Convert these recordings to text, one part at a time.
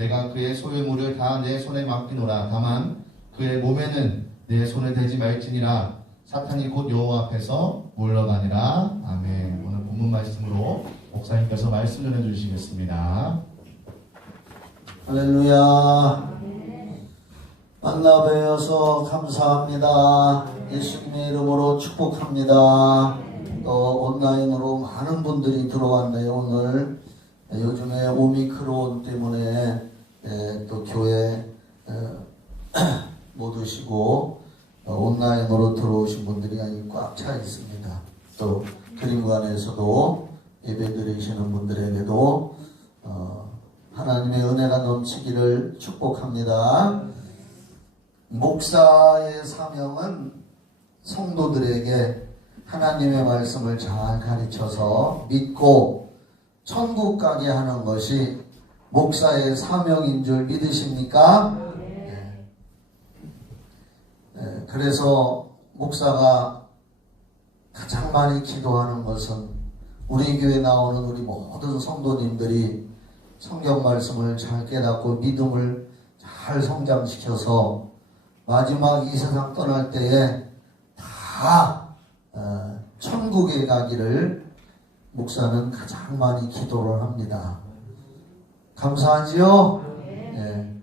내가 그의 소유물을 다 내 손에 맡기노라. 다만 그의 몸에는 내 손에 대지 말지니라. 사탄이 곧 여호와 앞에서 물러가니라. 아멘. 오늘 본문 말씀으로 목사님께서 말씀 전해주시겠습니다. 할렐루야. 만나 뵈어서 감사합니다. 예수님의 이름으로 축복합니다. 또 온라인으로 많은 분들이 들어왔네요. 오늘 요즘에 오미크론 때문에 또 교회 못 오시고 온라인으로 들어오신 분들이 꽉 차 있습니다. 또 드림관에서도 예배 드리시는 분들에게도 하나님의 은혜가 넘치기를 축복합니다. 목사의 사명은 성도들에게 하나님의 말씀을 잘 가르쳐서 믿고 천국 가게 하는 것이 목사의 사명인 줄 믿으십니까? 네. 그래서 목사가 가장 많이 기도하는 것은 우리 교회 나오는 우리 모든 성도님들이 성경 말씀을 잘 깨닫고 믿음을 잘 성장시켜서 마지막 이 세상 떠날 때에 다 천국에 가기를 목사는 가장 많이 기도를 합니다. 감사하지요? 네.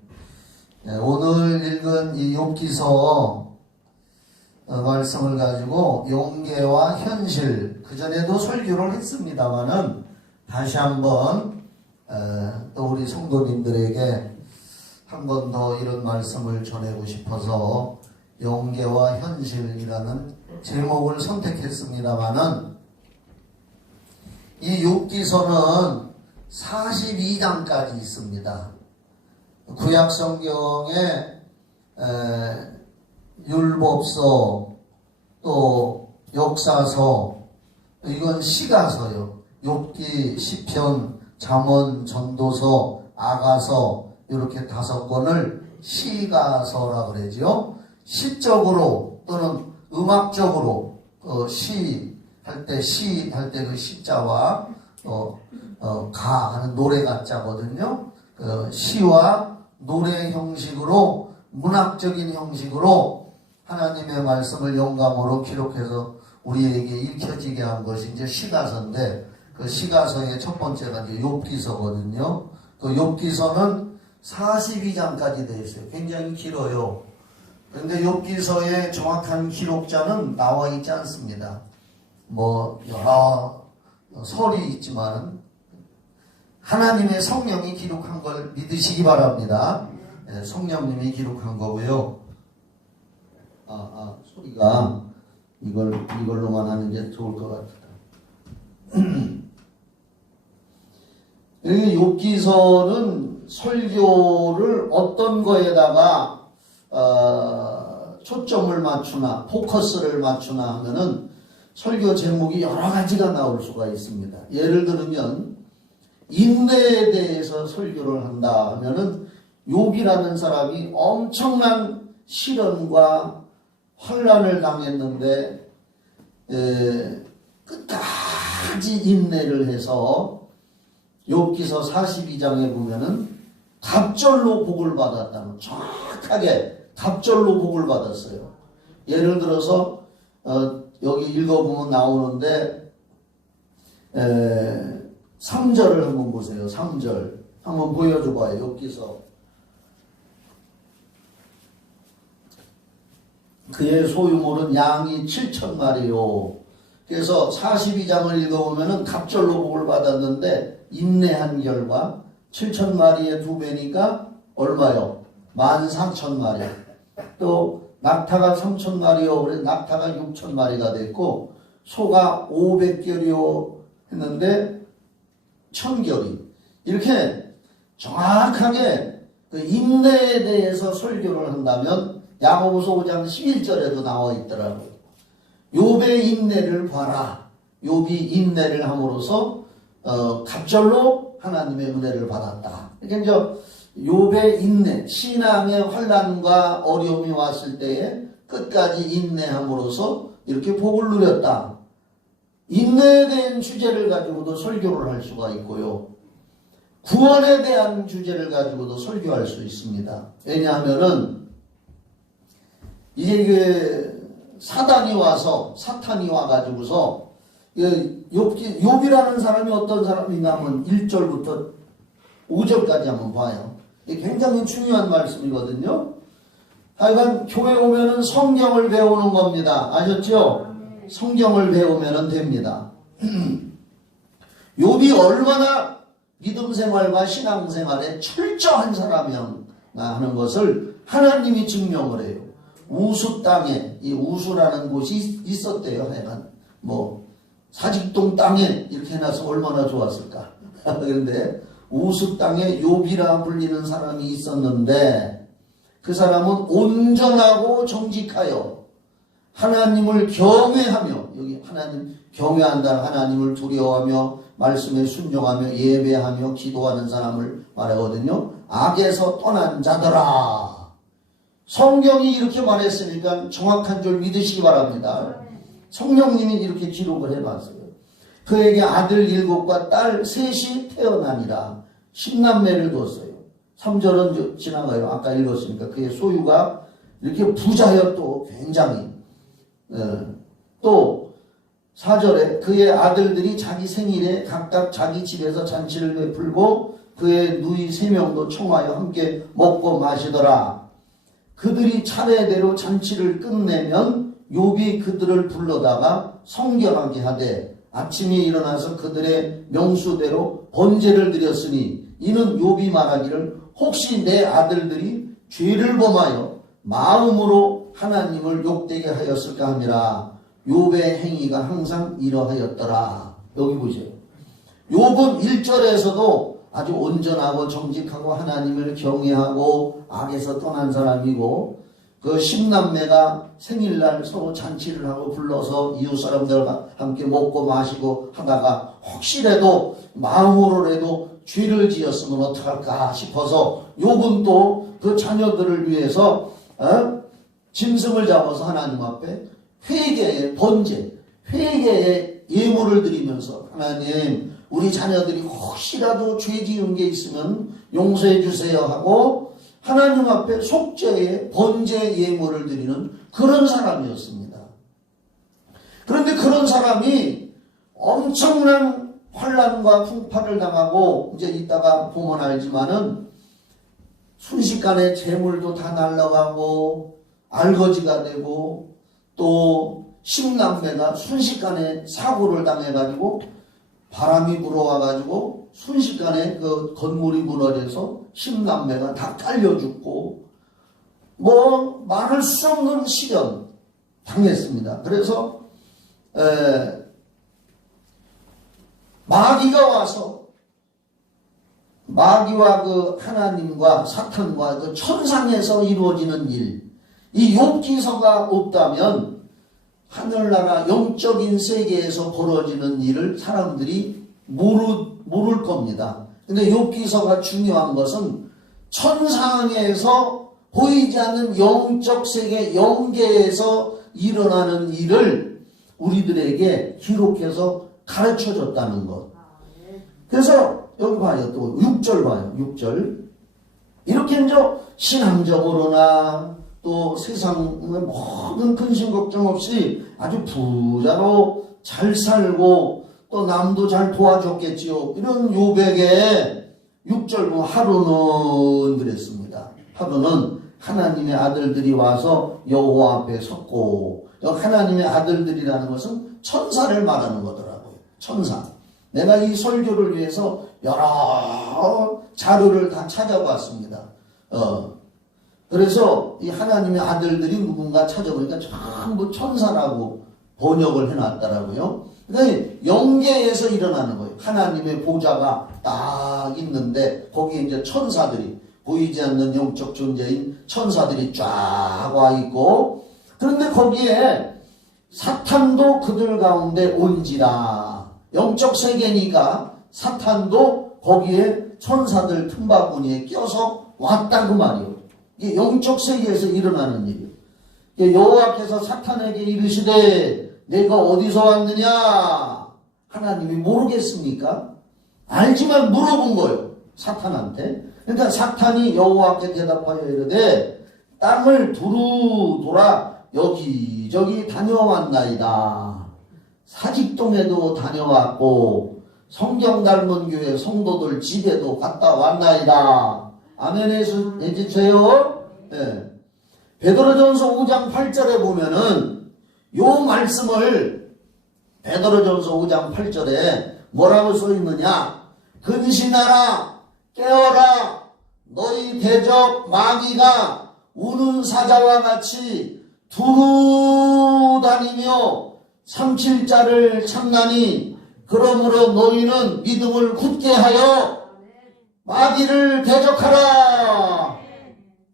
오늘 읽은 이 욥기서 말씀을 가지고 용계와 현실, 그전에도 설교를 했습니다마는 다시 한번 또 우리 성도님들에게 한 번 더 이런 말씀을 전하고 싶어서 용계와 현실이라는 제목을 선택했습니다마는 이 욥기서는 42장까지 있습니다. 구약 성경에 율법서 또 역사서, 이건 시가서요. 욥기, 시편, 잠언, 전도서, 아가서 이렇게 5권을 시가서라 그러죠. 시적으로 또는 음악적으로 시 할 때 그 시자와 가 하는 노래 가자거든요. 시와 노래 형식으로, 문학적인 형식으로 하나님의 말씀을 영감으로 기록해서 우리에게 읽혀지게 한 것이 이제 시가서인데, 그 시가서의 첫 번째가 이제 욥기서거든요. 그 욥기서는 42장까지 되어 있어요. 굉장히 길어요. 그런데 욥기서의 정확한 기록자는 나와 있지 않습니다. 뭐 여러 설이 있지만 하나님의 성령이 기록한 걸 믿으시기 바랍니다. 네, 성령님이 기록한 거고요. 소리가 이걸로만 하는 게 좋을 것 같다. 여기 욥기서는 설교를 어떤 거에다가 초점을 맞추나 포커스를 맞추나 하면은 설교 제목이 여러 가지가 나올 수가 있습니다. 예를 들면 인내에 대해서 설교를 한다 하면은 욥이라는 사람이 엄청난 시련과 환난을 당했는데 끝까지 인내를 해서 욥기서 42장에 보면은 갑절로 복을 받았다는, 정확하게 갑절로 복을 받았어요. 예를 들어서 여기 읽어보면 나오는데 3절을 한번 보세요. 3절 한번 보여줘봐요. 욥기서. 그의 소유물은 양이 7,000마리요. 그래서 42장을 읽어보면은 갑절로 복을 받았는데 인내한 결과 7,000마리의 2배니까 얼마요? 14,000마리. 또 낙타가 3,000마리요. 그래서 낙타가 6,000마리가 됐고, 소가 500결이요 했는데 1,000결이. 이렇게 정확하게 그 인내에 대해서 설교를 한다면 야고보서 5장 11절에도 나와 있더라고요. 욥의 인내를 봐라. 욥이 인내를 함으로써 갑절로 하나님의 은혜를 받았다. 그러니까 이제 욥의 인내, 신앙의 환난과 어려움이 왔을 때에 끝까지 인내함으로써 이렇게 복을 누렸다. 인내에 대한 주제를 가지고도 설교를 할 수가 있고요. 구원에 대한 주제를 가지고도 설교할 수 있습니다. 왜냐하면은 이게 사탄이 와가지고서 욥이라는 사람이 어떤 사람이냐면 1절부터 5절까지 한번 봐요. 이게 굉장히 중요한 말씀이거든요. 하여간 교회 오면은 성경을 배우는 겁니다. 아셨죠? 성경을 배우면 됩니다. 욥이 얼마나 믿음 생활과 신앙 생활에 철저한 사람이었나 하는 것을 하나님이 증명을 해요. 우수 땅에, 이 우수라는 곳이 있었대요. 하여간 사직동 땅에 이렇게 해놔서 얼마나 좋았을까. 그런데 우수 땅에 욥이라 불리는 사람이 있었는데 그 사람은 온전하고 정직하여 하나님을 경외하며, 여기 하나님 경외한다, 하나님을 두려워하며 말씀에 순종하며 예배하며 기도하는 사람을 말하거든요. 악에서 떠난 자더라. 성경이 이렇게 말했으니까 정확한 줄 믿으시기 바랍니다. 성령님이 이렇게 기록을 해놨어요. 그에게 아들 7과 딸 3이 태어나니라. 10남매를 뒀어요. 3절은 지나가요. 아까 읽었으니까. 그의 소유가 이렇게 부자여 또 굉장히. 또 4절에 그의 아들들이 자기 생일에 각각 자기 집에서 잔치를 베풀고 그의 누이 3명도 청하여 함께 먹고 마시더라. 그들이 차례대로 잔치를 끝내면 욥이 그들을 불러다가 성결하게 하되 아침에 일어나서 그들의 명수대로 번제를 드렸으니 이는 욥이 말하기를 혹시 내 아들들이 죄를 범하여 마음으로 하나님을 욕되게 하였을까 하니라. 욥의 행위가 항상 이러하였더라. 여기 보세요. 욥은 1절에서도 아주 온전하고 정직하고 하나님을 경외하고 악에서 떠난 사람이고 그 10남매가 생일날 서로 잔치를 하고 불러서 이웃 사람들과 함께 먹고 마시고 하다가 혹시라도 마음으로라도 죄를 지었으면 어떡할까 싶어서 욥은 또 그 자녀들을 위해서 짐승을 잡아서 하나님 앞에 회개의 번제, 회개의 예물을 드리면서 하나님 우리 자녀들이 혹시라도 죄 지은 게 있으면 용서해 주세요 하고 하나님 앞에 속죄의 번제 예물을 드리는 그런 사람이었습니다. 그런데 그런 사람이 엄청난 환난과 풍파를 당하고 이제 이따가 보면 알지만은 순식간에 재물도 다 날아가고 알거지가 되고 또 10남매가 순식간에 사고를 당해가지고 바람이 불어와가지고 순식간에 그 건물이 무너져서 10남매가 다 깔려 죽고 말할 수 없는 시련 당했습니다. 그래서 마귀가 와서 마귀와 그 하나님과 사탄과 그 천상에서 이루어지는 일, 이 욥기서가 없다면 하늘나라 영적인 세계에서 벌어지는 일을 사람들이 모를 겁니다. 근데 욥기서가 중요한 것은 천상에서 보이지 않는 영적 세계 영계에서 일어나는 일을 우리들에게 기록해서 가르쳐 줬다는 것. 그래서 여기 봐요. 또 6절 봐요. 6절. 이렇게 이제 신앙적으로나 또 세상의 모든 근심 걱정 없이 아주 부자로 잘 살고 또 남도 잘 도와줬겠지요. 이런 욥에게 6절 보면 하루는 그랬습니다. 하루는 하나님의 아들들이 와서 여호와 앞에 섰고, 하나님의 아들들이라는 것은 천사를 말하는 거더라고요. 천사. 내가 이 설교를 위해서 여러 자료를 다 찾아봤습니다. 그래서 이 하나님의 아들들이 누군가 찾아보니까 전부 천사라고 번역을 해놨더라고요. 그러니까 영계에서 일어나는 거예요. 하나님의 보좌가 딱 있는데 거기에 이제 천사들이, 보이지 않는 영적 존재인 천사들이 쫙 와 있고, 그런데 거기에 사탄도 그들 가운데 온지라. 영적 세계니까 사탄도 거기에 천사들 틈바구니에 껴서 왔다 그 말이에요. 이게 영적 세계에서 일어나는 일이에요. 여호와께서 사탄에게 이르시되 내가 어디서 왔느냐? 하나님이 모르겠습니까? 알지만 물어본 거예요. 사탄한테. 그러니까 사탄이 여호와께 대답하여 이르되 땅을 두루 돌아 여기저기 다녀왔나이다. 사직동에도 다녀왔고 성경 닮은 교회 성도들 집에도 갔다 왔나이다. 아멘 해주세요. 네. 베드로전서 5장 8절에 보면은 요 말씀을 베드로전서 5장 8절에 뭐라고 써 있느냐? 근신하라 깨어라 너희 대적 마귀가 우는 사자와 같이 두루 다니며 삼킬 자를 찾나니 그러므로 너희는 믿음을 굳게 하여 마귀를 대적하라.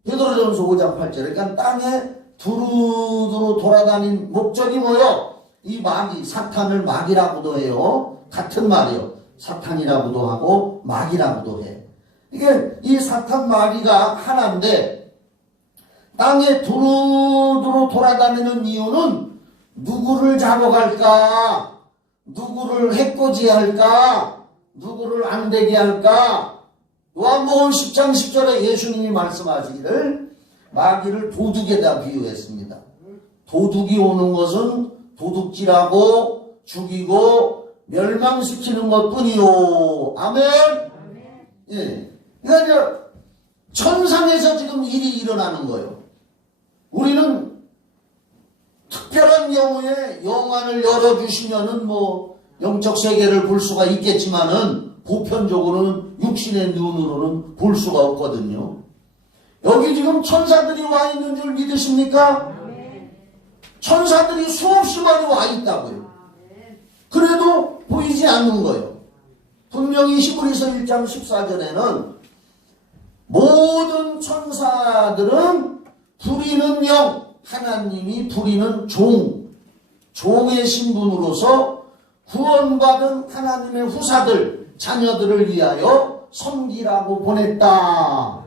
베드로전서 5장 8절. 그러니까 땅에 두루두루 돌아다닌 목적이 뭐요? 이 마귀, 사탄을 마귀라고도 해요. 같은 말이요. 사탄이라고도 하고 마귀라고도 해. 이게 이 사탄 마귀가 하나인데 땅에 두루두루 돌아다니는 이유는 누구를 잡아갈까? 누구를 해코지할까? 누구를 안 되게 할까? 요한복음 10장 10절에 예수님이 말씀하시기를 마귀를 도둑에다 비유했습니다. 도둑이 오는 것은 도둑질하고 죽이고 멸망시키는 것뿐이요. 아멘. 예. 그러니까 천상에서 지금 일이 일어나는 거예요. 우리는 특별한 경우에 영안을 열어주시면은 뭐 영적 세계를 볼 수가 있겠지만은 보편적으로는 육신의 눈으로는 볼 수가 없거든요. 여기 지금 천사들이 와 있는 줄 믿으십니까? 천사들이 수없이 많이 와 있다고요. 그래도 보이지 않는 거예요. 분명히 히브리서 1장 14절에는 모든 천사들은 부리는 영, 하나님이 부리는 종의 신분으로서 구원받은 하나님의 후사들, 자녀들을 위하여 섬기라고 보냈다.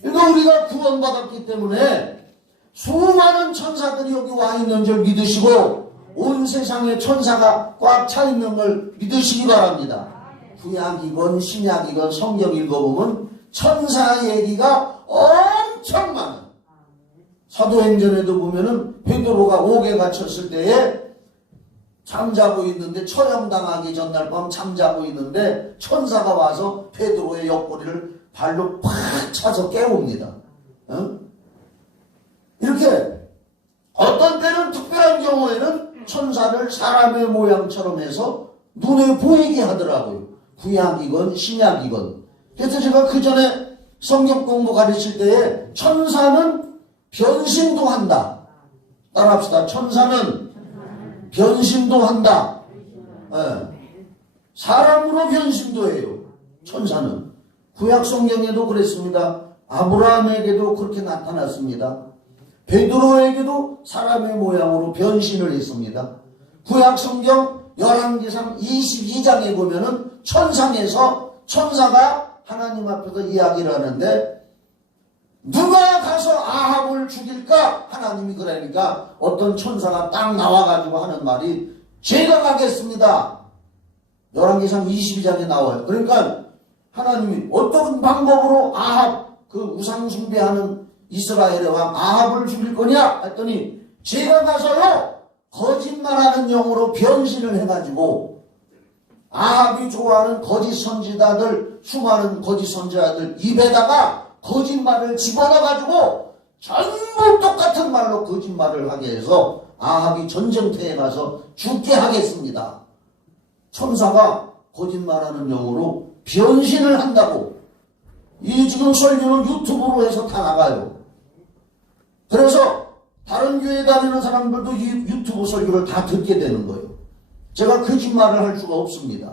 그러니까 우리가 구원받았기 때문에 수많은 천사들이 여기 와 있는 줄 믿으시고 온 세상에 천사가 꽉 차 있는 걸 믿으시기 바랍니다. 구약이건 신약이건 성경 읽어보면 천사 얘기가 엄청 많아요. 사도행전에도 보면은 베드로가 옥에 갇혔을 때에 잠자고 있는데 처형당하기 전날 밤 잠자고 있는데 천사가 와서 베드로의 옆구리를 발로 팍 차서 깨웁니다. 이렇게 어떤 때는 특별한 경우에는 천사를 사람의 모양처럼 해서 눈에 보이게 하더라고요. 구약이건 신약이건. 그래서 제가 그 전에 성경 공부 가르칠 때에 천사는 변신도 한다. 따라합시다. 천사는 변신도 한다. 네. 사람으로 변신도 해요. 천사는. 구약 성경에도 그랬습니다. 아브라함에게도 그렇게 나타났습니다. 베드로에게도 사람의 모양으로 변신을 했습니다. 구약 성경 열왕기상 22장에 보면은 천상에서 천사가 하나님 앞에서 이야기를 하는데 누가 가서 아합을 죽일까? 하나님이 그러니까 어떤 천사가 딱 나와가지고 하는 말이 제가 가겠습니다. 열왕기상 22장에 나와요. 그러니까 하나님이 어떤 방법으로 아합 그 우상 숭배하는 이스라엘의 왕 아합을 죽일 거냐? 했더니 제가 가서요 거짓말하는 영으로 변신을 해가지고 아합이 좋아하는 거짓 선지자들 수많은 거짓 선지자들 입에다가 거짓말을 집어넣어가지고 전부 똑같은 말로 거짓말을 하게 해서 아합이 전쟁터에 가서 죽게 하겠습니다. 천사가 거짓말하는 영으로 변신을 한다고. 이 지금 설교는 유튜브로 해서 다 나가요. 그래서 다른 교회 다니는 사람들도 이 유튜브 설교를 다 듣게 되는 거예요. 제가 거짓말을 할 수가 없습니다.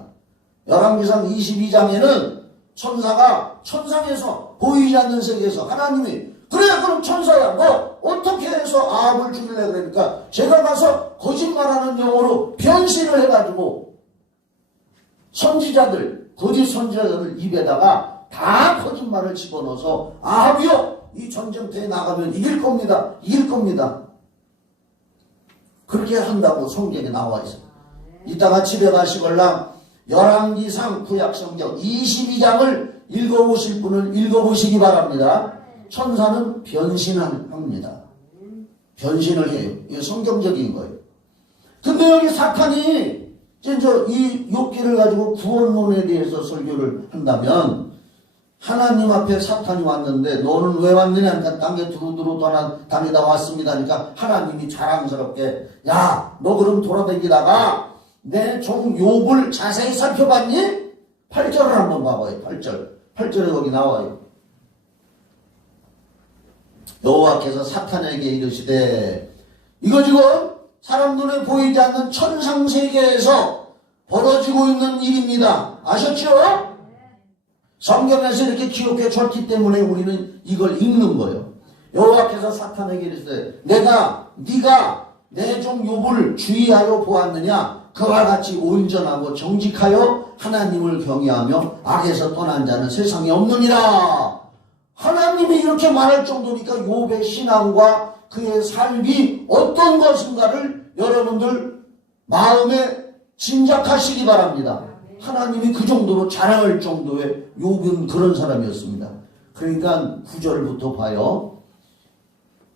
열왕기상 22장에는 천사가 천상에서 보이지 않는 세계에서 하나님이 그래 그럼 천사야 너 어떻게 해서 아합을 죽일래 그러니까 제가 가서 거짓말하는 영으로 변신을 해가지고 선지자들 거짓 선지자들 입에다가 다 거짓말을 집어넣어서 아합이요 이 전쟁터에 나가면 이길 겁니다. 이길 겁니다. 그렇게 한다고 성경에 나와 있어요. 이따가 집에 가시걸랑 열왕기상 구약성경 22장을 읽어보실 분은 읽어보시기 바랍니다. 천사는 변신합니다. 변신을 해요. 이게 성경적인 거예요. 근데 여기 사탄이 이제 이 욥기를 가지고 구원론에 대해서 설교를 한다면 하나님 앞에 사탄이 왔는데 너는 왜 왔느냐 하니까 땅에 두루두루 다니다 왔습니다. 그러니까 하나님이 자랑스럽게 야, 너 그럼 돌아다니다가 내 종 욥을 자세히 살펴봤니? 8절을 한번 봐봐요. 8절에 거기 나와요. 여호와께서 사탄에게 이르시되 이거 지금 사람 눈에 보이지 않는 천상세계에서 벌어지고 있는 일입니다. 아셨죠? 성경에서 이렇게 기록해 줬기 때문에 우리는 이걸 읽는 거예요. 여호와께서 사탄에게 이르시되 네가 내 종 욥을 주의하여 보았느냐? 그와 같이 온전하고 정직하여 하나님을 경외하며 악에서 떠난 자는 세상에 없느니라. 하나님이 이렇게 말할 정도니까 욥의 신앙과 그의 삶이 어떤 것인가를 여러분들 마음에 짐작하시기 바랍니다. 하나님이 그 정도로 자랑할 정도의 욥은 그런 사람이었습니다. 그러니까 9절부터 봐요.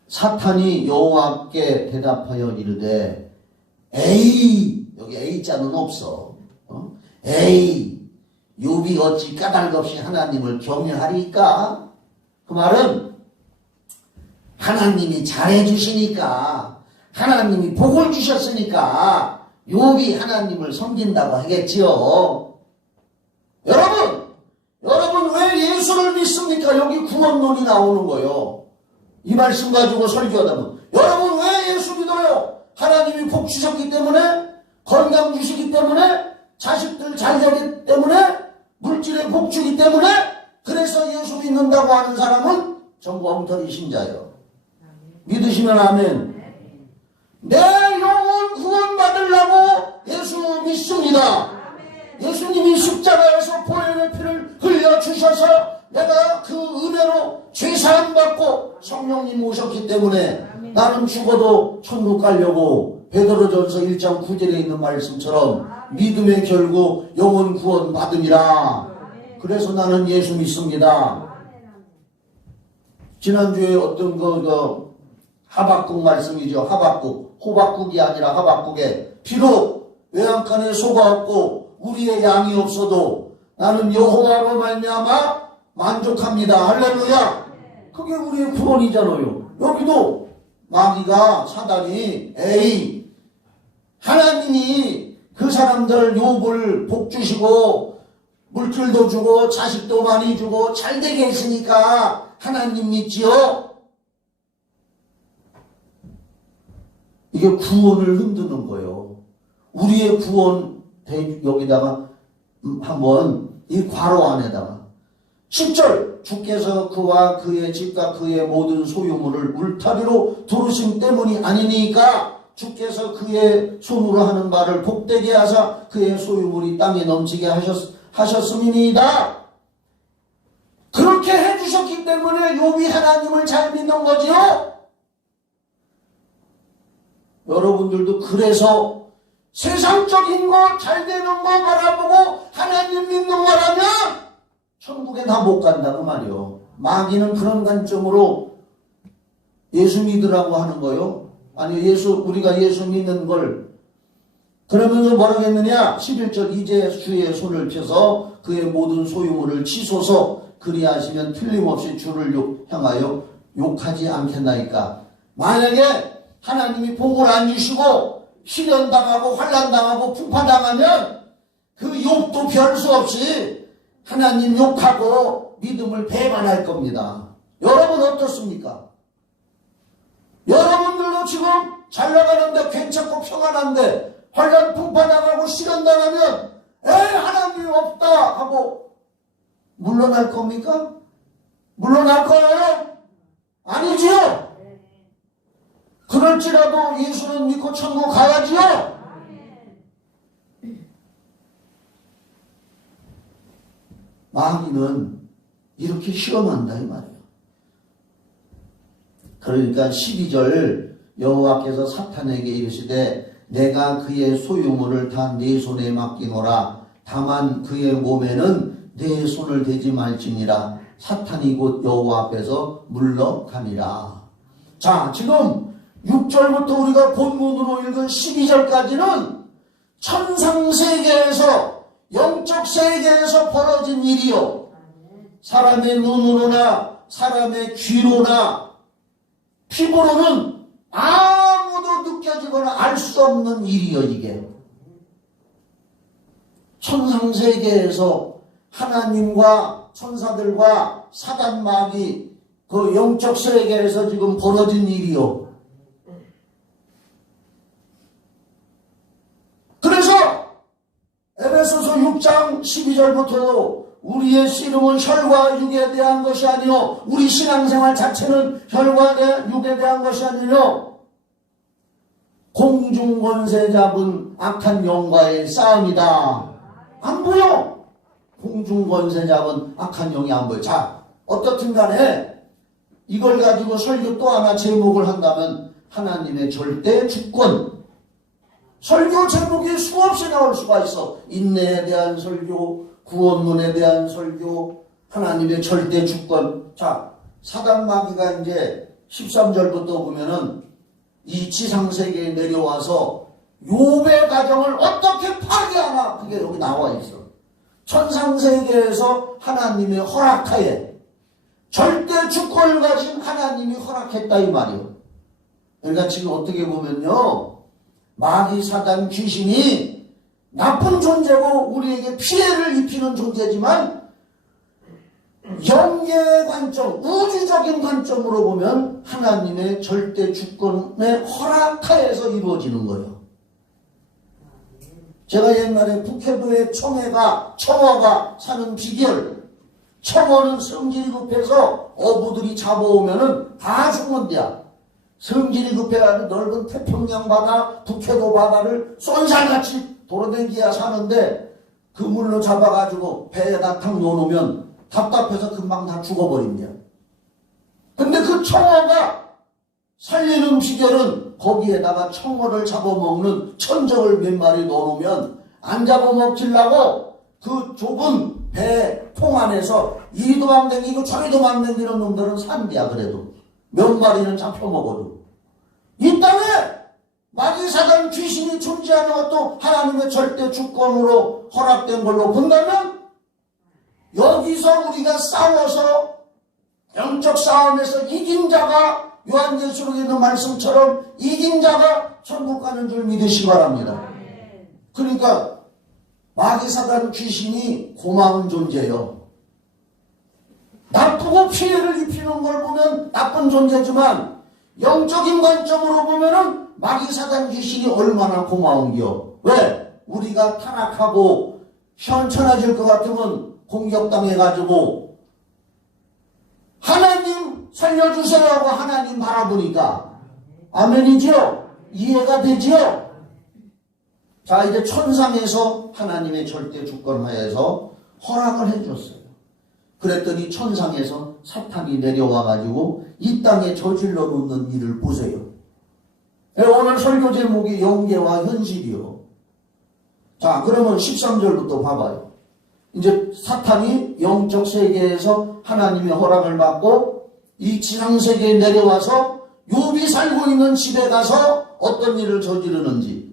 사탄이 여호와께 대답하여 이르되 에이, 여기 A자는 없어. 에이, 욥이 어찌 까닭없이 하나님을 경외하리까? 그 말은 하나님이 잘해주시니까, 하나님이 복을 주셨으니까 욥이 하나님을 섬긴다고 하겠지요. 여러분 왜 예수를 믿습니까? 여기 구원론이 나오는 거예요. 이 말씀 가지고 설교하다면 여러분 왜 예수 믿어요? 하나님이 복 주셨기 때문에, 건강 주시기 때문에, 자식들 잘 되기 때문에, 물질의 복 주기 때문에, 그래서 예수 믿는다고 하는 사람은 전부 엉터리 신자예요. 믿으시면 아멘. 내 영혼 구원받으려고 예수 믿습니다. 예수님이 십자가에서 보혈의 피를 흘려주셔서 내가 그 은혜로 죄사함 받고 성령님 오셨기 때문에 나는 죽어도 천국 가려고 베드로전서 1장 9절에 있는 말씀처럼 믿음의 결국 영혼 구원 받으리라. 그래서 나는 예수 믿습니다. 지난주에 어떤 하박국 말씀이죠. 호박국이 아니라 하박국에 비록 외양간에 소가 없고 우리의 양이 없어도 나는 여호와로 말미암아 만족합니다. 할렐루야. 그게 우리의 구원이잖아요. 여기도 마귀가 사단이 에이, 하나님이 그 사람들 욥을 복 주시고 물질도 주고 자식도 많이 주고 잘 되게 했으니까 하나님 믿지요? 이게 구원을 흔드는 거예요. 우리의 구원 여기다가 한번 이 괄호 안에다가 10절 주께서 그와 그의 집과 그의 모든 소유물을 울타리로 두르심 때문이 아니니까 주께서 그의 손으로 하는 말을 복되게 하사 그의 소유물이 땅에 넘치게 하셨음이니이다. 그렇게 해주셨기 때문에 욥이 하나님을 잘 믿는 거지요. 여러분들도 그래서 세상적인 거 잘 되는 거 바라보고 하나님 믿는 거라면 천국에 다 못 간다고 말이요. 마귀는 그런 관점으로 예수 믿으라고 하는 거요. 아니 우리가 예수 믿는 걸 그러면서 뭐라고 했느냐? 11절 이제 주의 손을 펴서 그의 모든 소유물을 치소서 그리하시면 틀림없이 주를 향하여 욕하지 않겠나이까. 만약에 하나님이 복을 안 주시고 시련당하고 환난당하고 풍파당하면 그 욕도 별 수 없이 하나님 욕하고 믿음을 배반할 겁니다. 여러분 어떻습니까? 여러분들도 지금 잘 나가는데 괜찮고 평안한데 환난 풍파당하고 시련당하면 에이 하나님이 없다 하고 물러날 겁니까? 물러날 거예요? 아니지요? 그럴지라도 예수는 믿고 천국 가야지요? 마귀는 이렇게 실험한다 이 말이에요. 그러니까 12절 여호와께서 사탄에게 이르시되 내가 그의 소유물을 다 네 손에 맡기노라. 다만 그의 몸에는 내 손을 대지 말지니라. 사탄이 곧 여호와 앞에서 물러가니라. 자, 지금 6절부터 우리가 본문으로 읽은 12절까지는 천상세계에서, 영적 세계에서 벌어진 일이요, 사람의 눈으로나 사람의 귀로나 피부로는 아무도 느껴지거나 알 수 없는 일이요. 이게 천상세계에서 하나님과 천사들과 사단 마귀, 그 영적 세계에서 지금 벌어진 일이요. 그래서 에베소서 6장 12절부터 우리의 씨름은 혈과 육에 대한 것이 아니요, 우리 신앙생활 자체는 혈과 육에 대한 것이 아니요, 공중권세 잡은 악한 영과의 싸움이다. 안 보여. 공중권세 잡은 악한 영이 안 보여. 자, 어떻든 간에 이걸 가지고 설교 또 하나 제목을 한다면 하나님의 절대 주권. 설교 제목이 수없이 나올 수가 있어. 인내에 대한 설교, 구원론에 대한 설교, 하나님의 절대 주권. 자, 사단 마귀가 이제 13절부터 보면은 이 지상세계에 내려와서 욥의 가정을 어떻게 파괴하나, 그게 여기 나와 있어. 천상세계에서 하나님의 허락하에 절대 주권을 가진 하나님이 허락했다 이 말이에요. 그러니까 지금 어떻게 보면요, 마귀 사단 귀신이 나쁜 존재고 우리에게 피해를 입히는 존재지만 영계의 관점, 우주적인 관점으로 보면 하나님의 절대 주권의 허락하에서 이루어지는 거예요. 제가 옛날에 북해도의 청어가 사는 비결, 청어는 성질이 급해서 어부들이 잡아오면은 다 죽는데야. 성질이 급해가지고 넓은 태평양 바다, 북해도 바다를 쏜살같이 돌아다니야 사는데 그 물로 잡아가지고 배에다 탁 놓으면 답답해서 금방 다 죽어버린대요. 근데 그 청어가 살리는 비결은 거기에다가 청어를 잡아먹는 천적을 몇 마리 넣어놓으면 안 잡아먹히려고 그 좁은 배 통 안에서 이리도 막 댕기고 저리도 막 댕기는 놈들은 산대야. 그래도 몇 마리는 잡혀먹어도. 이 땅에 마귀 사단 귀신이 존재하는 것도 하나님의 절대 주권으로 허락된 걸로 본다면 여기서 우리가 싸워서 영적 싸움에서 이긴 자가, 요한계시록에 있는 말씀처럼 이긴 자가 천국 가는 줄 믿으시기 바랍니다. 그러니까 마귀 사단 귀신이 고마운 존재예요. 나쁘고 피해를 입히는 걸 보면 나쁜 존재지만 영적인 관점으로 보면은 마귀 사단 귀신이 얼마나 고마운겨. 왜? 우리가 타락하고 현천해질 것 같으면 공격당해가지고 하나님 살려주세요 하고 하나님 바라보니까 아멘이지요? 이해가 되지요? 자, 이제 천상에서 하나님의 절대 주권 하에서 허락을 해줬어요. 그랬더니 천상에서 사탄이 내려와가지고 이 땅에 저질러 놓는 일을 보세요. 오늘 설교 제목이 영계와 현실이요. 자, 그러면 13절부터 봐봐요. 이제 사탄이 영적 세계에서 하나님의 허락을 받고 이 지상세계에 내려와서 욥이 살고 있는 집에 가서 어떤 일을 저지르는지.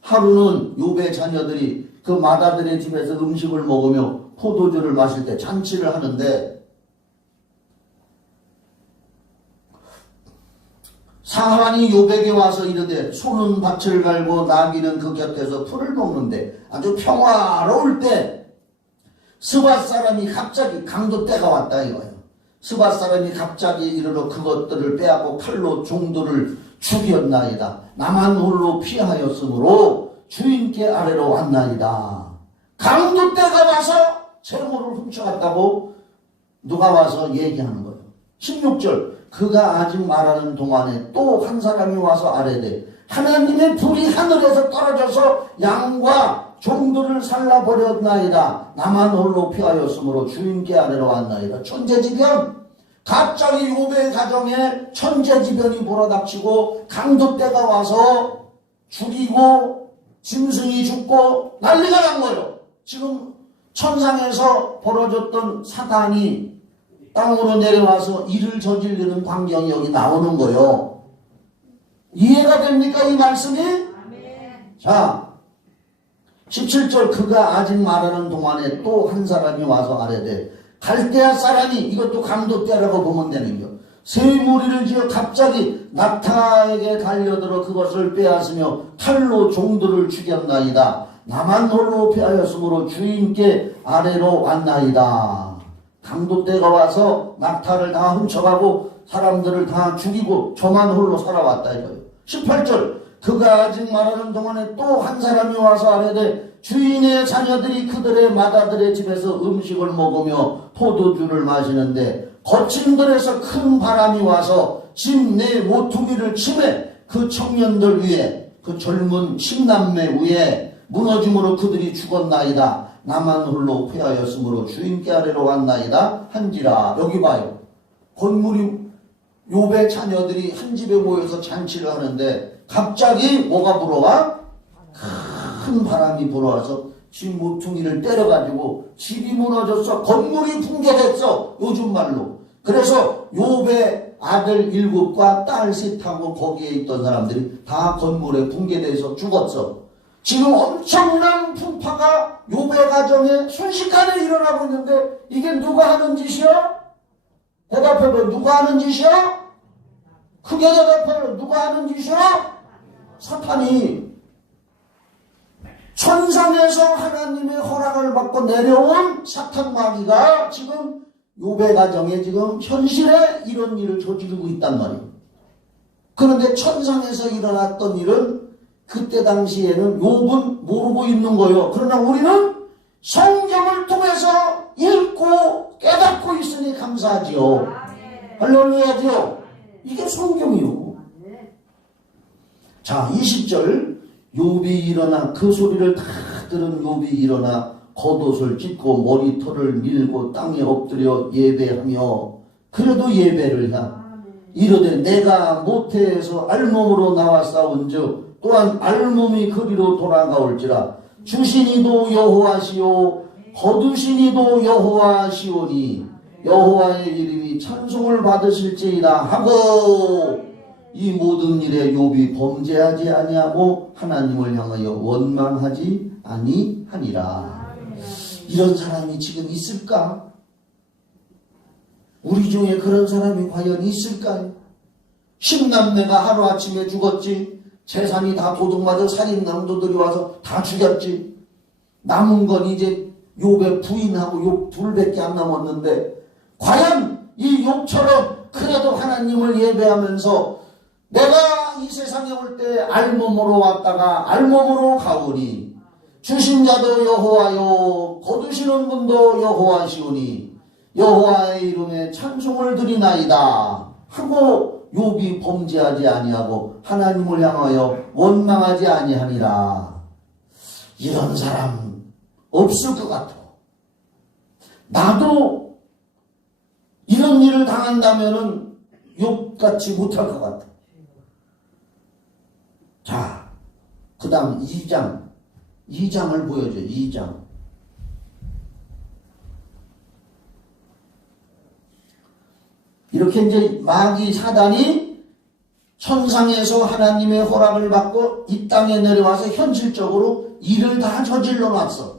하루는 욥의 자녀들이 그 마다들의 집에서 음식을 먹으며 포도주를 마실 때 잔치를 하는데 사환이 욥에게 와서 이르되 소는 밭을 갈고 나귀는 그 곁에서 풀을 먹는데 아주 평화로울 때 스밧 사람이 갑자기 강도 때가 왔다 이거예요. 스밧 사람이 갑자기 이르러 그것들을 빼앗고 칼로 종들을 죽였나이다. 나만 홀로 피하였으므로 주인께 아래로 왔나이다. 강도 때가 와서 재물을 훔쳐갔다고 누가 와서 얘기하는 거예요. 16절 그가 아직 말하는 동안에 또 한 사람이 와서 아뢰되 하나님의 불이 하늘에서 떨어져서 양과 종들을 살라버렸나이다. 나만 홀로 피하였으므로 주인께 아래로 왔나이다. 천재지변. 갑자기 욥의 가정에 천재지변이 몰아닥치고 강도떼가 와서 죽이고 짐승이 죽고 난리가 난 거예요. 지금 천상에서 벌어졌던 사단이 땅으로 내려와서 일을 저지르는 광경이 여기 나오는 거예요. 이해가 됩니까, 이 말씀이? 자, 17절 그가 아직 말하는 동안에 또 한 사람이 와서 아뢰되 갈대아 사람이, 이것도 강도떼라고 보면 되는 거, 새 무리를 지어 갑자기 낙타에게 달려들어 그것을 빼앗으며 칼로 종들을 죽였나이다. 나만 홀로 피하였으므로 주인께 아래로 왔나이다. 강도떼가 와서 낙타를 다 훔쳐가고 사람들을 다 죽이고 저만 홀로 살아왔다 이거예요. 18절 그가 아직 말하는 동안에 또 한 사람이 와서 아뢰되 주인의 자녀들이 그들의 마다들의 집에서 음식을 먹으며 포도주를 마시는데 거친 들에서 큰 바람이 와서 집 내 모퉁이를 치매 그 청년들 위에, 그 젊은 신남매 위에 무너짐으로 그들이 죽었나이다. 나만 홀로 피하였으므로 주인께 아래로 왔나이다 한지라. 여기 봐요. 건물이, 욥의 자녀들이 한 집에 모여서 잔치를 하는데 갑자기 뭐가 불어와? 큰 바람이 불어와서 집 모퉁이를 때려가지고 집이 무너졌어. 건물이 붕괴됐어. 요즘 말로. 그래서 욥의 아들 7과 딸 3하고 거기에 있던 사람들이 다 건물에 붕괴돼서 죽었어. 지금 엄청난 풍파가 욥의 가정에 순식간에 일어나고 있는데 이게 누가 하는 짓이야? 대답해봐. 누가 하는 짓이야? 크게 대답해요. 누가 하는 짓이야? 사탄이. 천상에서 하나님의 허락을 받고 내려온 사탄 마귀가 지금 욥의 가정에 지금 현실에 이런 일을 저지르고 있단 말이에요. 그런데 천상에서 일어났던 일은 그때 당시에는 욥은 모르고 있는 거예요. 그러나 우리는 성경을 통해서 읽고 깨닫고 있으니 감사하지요. 할렐루야지요. 이게 성경이요. 자, 20절 욥이 일어나 그 소리를 다 들은 욥이 일어나 겉옷을 찢고 머리털을 밀고 땅에 엎드려 예배하며, 그래도 예배를 이르되 내가 모태에서 알몸으로 나왔사온즉 또한 알몸이 그리로 돌아가올지라. 주시니도 여호와시오 거두시니도 여호와시오니 여호와의 이름이 찬송을 받으실지이다 하고 이 모든 일에 욥이 범죄하지 아니하고 하나님을 향하여 원망하지 아니하니라. 이런 사람이 지금 있을까? 우리 중에 그런 사람이 과연 있을까요? 10남매가 하루아침에 죽었지. 재산이 다 도둑맞아 살인남도들이 와서 다 죽였지. 남은 건 이제 욥의 부인하고 욥 둘밖에 안 남았는데 과연 이 욥처럼 그래도 하나님을 예배하면서 내가 이 세상에 올 때 알몸으로 왔다가 알몸으로 가오니 주신 자도 여호와요 거두시는 분도 여호와시오니 여호와의 이름에 찬송을 드리나이다 하고 욥이 범죄하지 아니하고 하나님을 향하여 원망하지 아니하니라. 이런 사람 없을 것 같아. 나도 이런 일을 당한다면은 욥같이 못할 것 같아. 자, 그 다음 2장을 보여줘. 2장. 이렇게 이제 마귀 사단이 천상에서 하나님의 허락을 받고 이 땅에 내려와서 현실적으로 일을 다 저질러 놨어.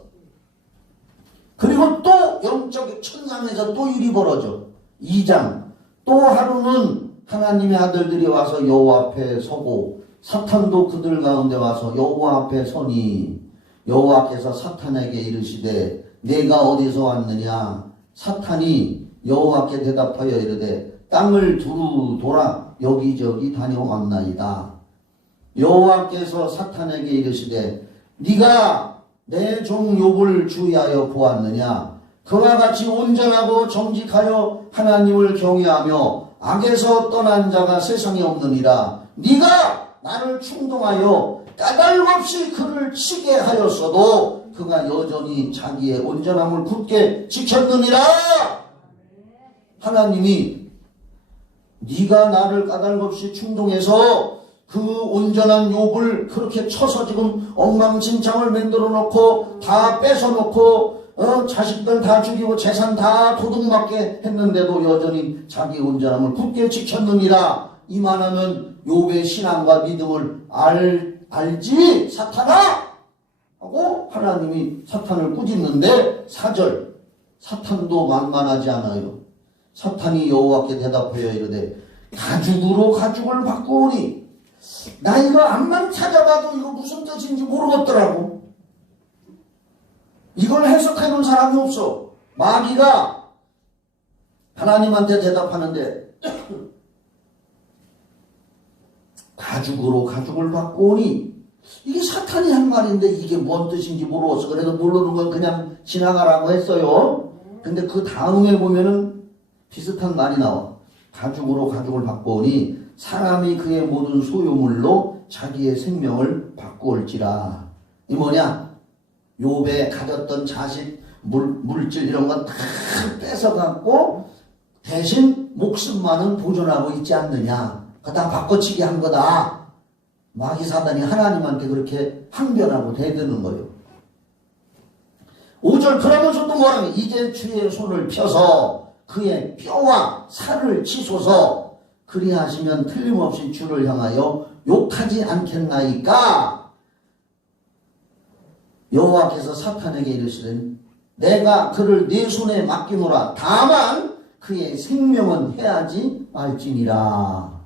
그리고 또 영적 천상에서 또 일이 벌어져. 2장. 또 하루는 하나님의 아들들이 와서 여호와 앞에 서고 사탄도 그들 가운데 와서 여호와 앞에 서니 여호와께서 사탄에게 이르시되 내가 어디서 왔느냐. 사탄이 여호와께 대답하여 이르되 땅을 두루 돌아 여기저기 다녀왔나이다. 여호와께서 사탄에게 이르시되 네가 내 종 욥을 주의하여 보았느냐. 그와 같이 온전하고 정직하여 하나님을 경외하며 악에서 떠난 자가 세상에 없느니라. 네가 나를 충동하여 까닭없이 그를 치게 하였어도 그가 여전히 자기의 온전함을 굳게 지켰느니라. 하나님이 네가 나를 까닭없이 충동해서 그 온전한 욥을 그렇게 쳐서 지금 엉망진창을 만들어 놓고 다 뺏어 놓고 자식들 다 죽이고 재산 다 도둑맞게 했는데도 여전히 자기 온전함을 굳게 지켰느니라. 이만하면 욥의 신앙과 믿음을 알지 사탄아 하고 하나님이 사탄을 꾸짖는데 4절 사탄도 만만하지 않아요. 사탄이 여호와께 대답하여 이르되 가죽으로 가죽을 바꾸오니 나 이거 앞만 찾아봐도 이거 무슨 뜻인지 모르겠더라고. 이걸 해석하는 사람이 없어. 마귀가 하나님한테 대답하는데 가죽으로 가죽을 바꾸오니 이게 사탄이 한 말인데 이게 뭔 뜻인지 모르겠어. 그래서 모르는 건 그냥 지나가라고 했어요. 근데 그 다음에 보면은 비슷한 말이 나와. 가죽으로 가죽을 바꾸오니 사람이 그의 모든 소유물로 자기의 생명을 바꾸올지라. 이 뭐냐? 욥에 가졌던 자식, 물질 이런 건 다 뺏어갖고 대신 목숨만은 보존하고 있지 않느냐. 그거 다 바꿔치기 한 거다. 마귀 사단이 하나님한테 그렇게 항변하고 대드는 거예요. 5절 그러면서 또 뭐라고 이제 주의 손을 펴서 그의 뼈와 살을 치소서 그리하시면 틀림없이 주를 향하여 욕하지 않겠나이까. 여호와께서 사탄에게 이르시되 내가 그를 네 손에 맡기노라. 다만 그의 생명은 해하지 말지니라.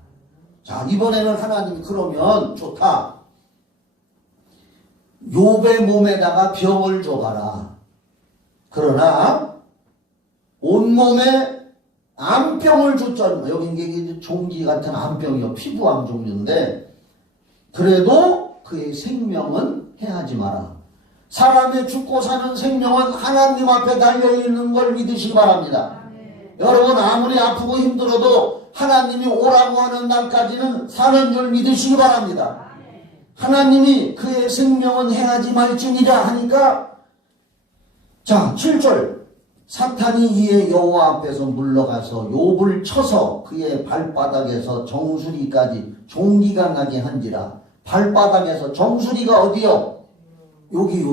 자, 이번에는 하나님이 그러면 좋다. 욥의 몸에다가 병을 줘봐라. 그러나 온몸에 암병을 줬잖아. 여기 이게 종기 같은 암병이요. 피부암 종류인데 그래도 그의 생명은 해하지 마라. 사람의 죽고 사는 생명은 하나님 앞에 달려있는 걸 믿으시기 바랍니다. 여러분 아무리 아프고 힘들어도 하나님이 오라고 하는 날까지는 사는 줄 믿으시기 바랍니다. 하나님이 그의 생명은 행하지 말지니라 하니까 자 7절 사탄이 이에 여호와 앞에서 물러가서 욥을 쳐서 그의 발바닥에서 정수리까지 종기가 나게 한지라. 발바닥에서 정수리가 어디요? 여기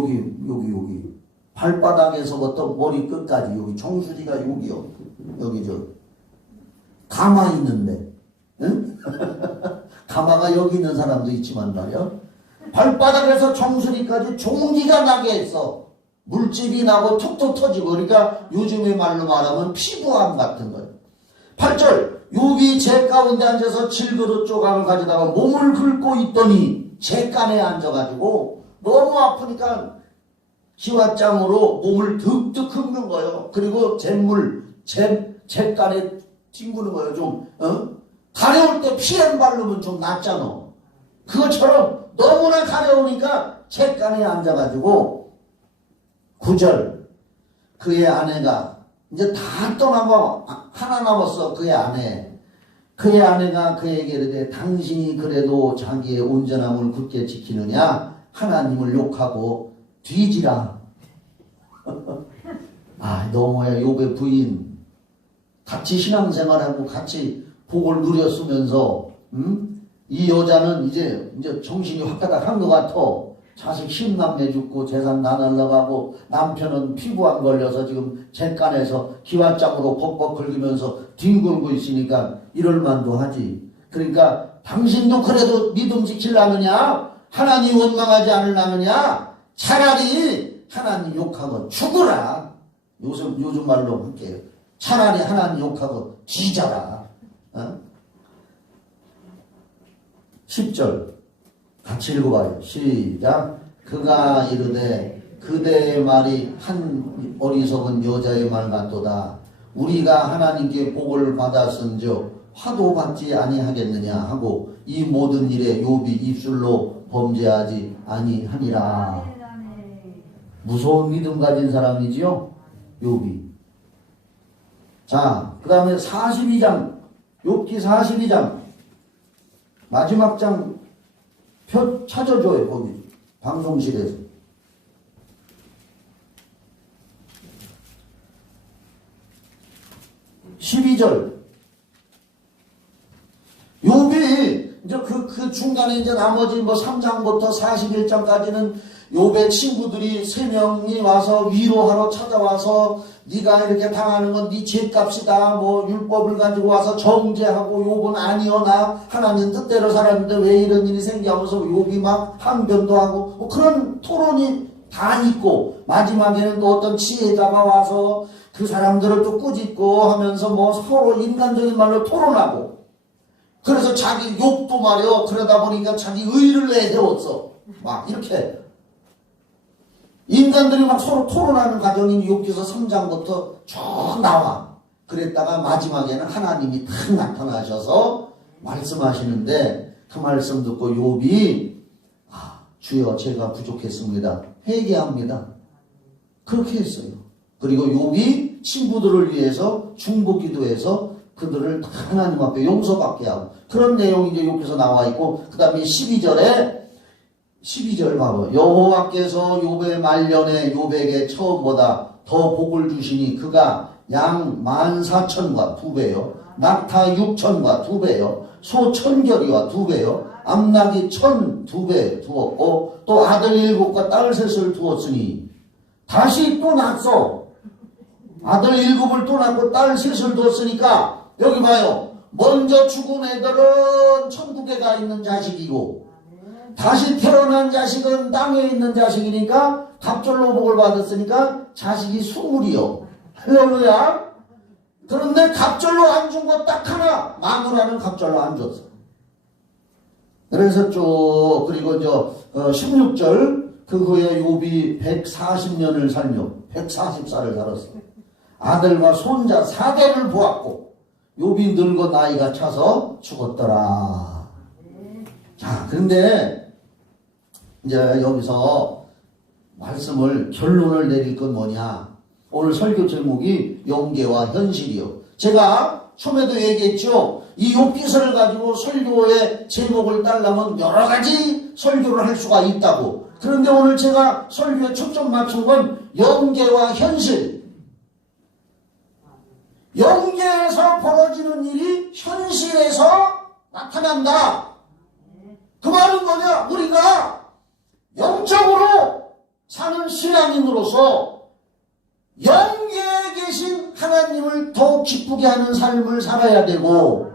발바닥에서부터 머리 끝까지 여기 정수리가 여기요. 여기 저 가마 있는데 응? 가마가 여기 있는 사람도 있지만 말이야. 발바닥에서 정수리까지 종기가 나게 했어. 물집이 나고 툭툭 터지고. 그러니까 요즘의 말로 말하면 피부암 같은 거예요. 8절 욥이 재 가운데 앉아서 질그릇 조각을 가져다가 몸을 긁고 있더니 재간에 앉아가지고 너무 아프니까 기왓장으로 몸을 득득 긁는 거예요. 그리고 잿간에 뒹구는 거예요. 좀 가려울 때 피엠 바르면 좀 낫잖아. 그것처럼 너무나 가려우니까 잿간에 앉아가지고 9절 그의 아내가 이제 다 떠나고 하나 남았어. 그의 아내가 그에게 이르되 당신이 그래도 자기의 온전함을 굳게 지키느냐 하나님을 욕하고 뒤지라. 너무야. 욥의 부인 같이 신앙생활하고 같이 복을 누렸으면서 이 여자는 이제 정신이 확가닥한 것 같아. 자식 10남매 죽고 재산 다 날라가고 남편은 피부암 걸려서 지금 잿간에서 기왓장으로 벅벅 긁으면서 뒹굴고 있으니까 이럴 만도 하지. 그러니까 당신도 그래도 믿음 지키려느냐? 하나님 원망하지 않으려느냐? 차라리 하나님 욕하고 죽으라. 요즘 말로 할게요. 차라리 하나님 욕하고 뒤져라. 10절 같이 읽어봐요. 시작. 그가 이르되 그대의 말이 한 어리석은 여자의 말 같도다. 우리가 하나님께 복을 받았은즉 화도 받지 아니하겠느냐 하고 이 모든 일에 욥이 입술로 범죄하지 아니하니라. 무서운 믿음 가진 사람이지요, 욥이. 자, 그 다음에 42장, 욥기 42장 마지막 장 표 찾아줘요. 거기 방송실에서. 12절 욥이 이제 그 중간에 이제 나머지 3장부터 41장까지는 욥의 친구들이 3명이 와서 위로하러 찾아와서 네가 이렇게 당하는 건 네 죄값이다. 뭐 율법을 가지고 와서 정죄하고 욥은 아니오나 하나님 뜻대로 살았는데 왜 이런 일이 생겨하면서 욥이 막 항변도 하고 뭐 그런 토론이 다 있고 마지막에는 또 어떤 지혜자가 와서 그 사람들을 또 꾸짖고 하면서 뭐 서로 인간적인 말로 토론하고 그래서 자기 욥도 말이요 그러다 보니까 자기 의를 내세웠어. 막 이렇게 인간들이 막 서로 토론하는 과정이 욥기서 3장부터 쭉 나와. 그랬다가 마지막에는 하나님이 탁 나타나셔서 말씀하시는데 그 말씀 듣고 욥이 주여 제가 부족했습니다. 회개합니다. 그렇게 했어요. 그리고 욥이 친구들을 위해서 중보기도해서 그들을 다 하나님 앞에 용서받게 하고 그런 내용이 이제 욥기서 나와 있고 그 다음에 12절 봐봐. 여호와께서 욥의 말년에 욥에게 처음보다 더 복을 주시니 그가 양 14,000과 2배요. 낙타 6,000과 2배요. 소 1,000결이와 2배요. 암나기 1,000 2배 두었고 또 아들 7과 딸 3을 두었으니 다시 또 낳았어. 아들 7을 또 낳고 딸 3을 두었으니까 여기 봐요. 먼저 죽은 애들은 천국에 가 있는 자식이고 다시 태어난 자식은 땅에 있는 자식이니까 갑절로 복을 받았으니까 자식이 20이요. 할렐루야. 그런데 갑절로 안 준 거 딱 하나 마누라는 갑절로 안 줬어. 그래서 쭉 그리고 16절 그 후에 욥이 140년을 살며 140살을 살았어. 아들과 손자 4대를 보았고 욥이 늙어 나이가 차서 죽었더라. 자, 그런데 이제 여기서 말씀을 결론을 내릴 건 뭐냐? 오늘 설교 제목이 영계와 현실이요. 제가 처음에도 얘기했죠. 이 욥기서를 가지고 설교의 제목을 따려면 여러 가지 설교를 할 수가 있다고. 그런데 오늘 제가 설교에 초점 맞춘 건 영계와 현실. 영계에서 벌어지는 일이 현실에서 나타난다. 그 말은 뭐냐? 우리가 영적으로 사는 신앙인으로서 영계에 계신 하나님을 더 기쁘게 하는 삶을 살아야 되고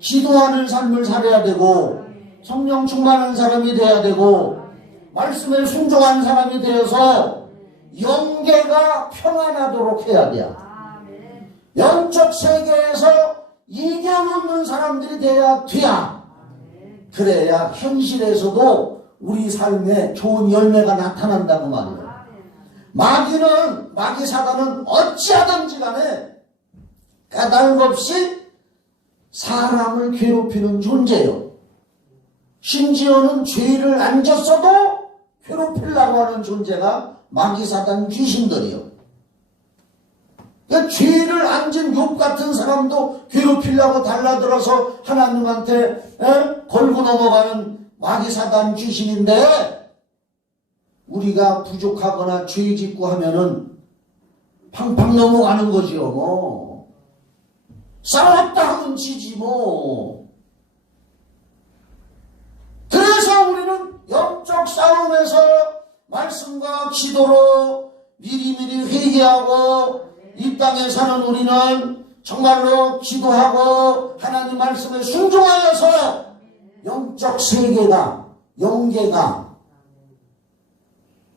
기도하는 삶을 살아야 되고 성령 충만한 사람이 돼야 되고 말씀에 순종한 사람이 되어서 영계가 평안하도록 해야 돼요. 영적 세계에서 이겨놓는 사람들이 돼야 그래야 현실에서도 우리 삶에 좋은 열매가 나타난다고 말이에요. 마귀 사단은 어찌하든지 간에 까닭없이 사람을 괴롭히는 존재요. 심지어는 죄를 안 졌어도 괴롭히려고 하는 존재가 마귀 사단 귀신들이요. 그러니까 죄를 안 진 욥 같은 사람도 괴롭히려고 달라들어서 하나님한테 걸고 넘어가는 마귀 사단 귀신인데 우리가 부족하거나 죄 짓고 하면은 팡팡 넘어가는 거지요. 뭐 싸웠다 하면 지지 뭐. 그래서 우리는 영적 싸움에서 말씀과 기도로 미리미리 회개하고 이 땅에 사는 우리는 정말로 기도하고 하나님 말씀에 순종하여서 영적 세계가 영계가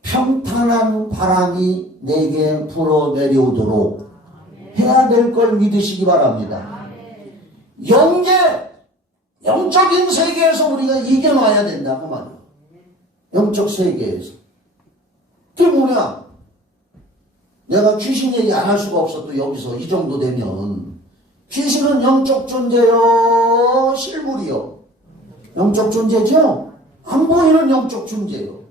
평탄한 바람이 내게 불어 내려오도록 해야 될 걸 믿으시기 바랍니다. 영적인 세계에서 우리가 이겨놔야 된다고 말이에요. 영적 세계에서. 그게 뭐냐? 내가 귀신 얘기 안 할 수가 없어. 또 여기서 이 정도 되면 귀신은 영적 존재요, 실물이요. 영적 존재죠? 안 보이는 영적 존재요.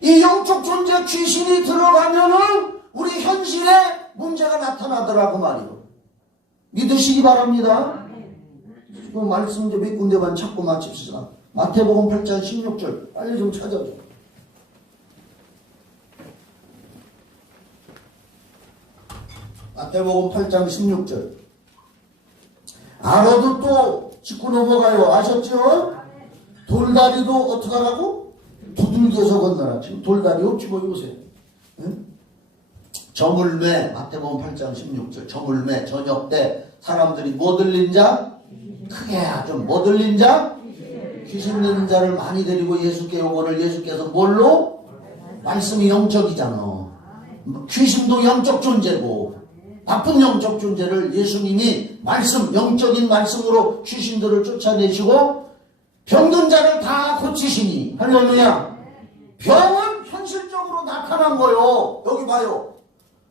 이 영적 존재 귀신이 들어가면은 우리 현실에 문제가 나타나더라고 말이요. 믿으시기 바랍니다. 그 말씀 좀 몇 군데만 찾고 마칩시다. 마태복음 8장 16절 빨리 좀 찾아줘. 마태복음 8장 16절. 알아도 또 짚고 넘어가요. 아셨죠? 돌다리도 어떻게 하라고? 두들겨 비에서 건너라. 지금 돌다리 없지 뭐 요새. 응? 저물매, 마태복음 8장 16절. 저물매, 저녁 때 사람들이 뭐 들린 자? 크게 좀 뭐 들린 자? 귀신 들린 자를 많이 데리고 예수께 오거늘 예수께서 뭘로? 말씀이 영적이잖아. 귀신도 영적 존재고 나쁜 영적 존재를 예수님이 말씀, 영적인 말씀으로 귀신들을 쫓아내시고 병든 자를 다 고치시니 할렐루야. 병은 현실적으로 나타난 거요. 여기 봐요.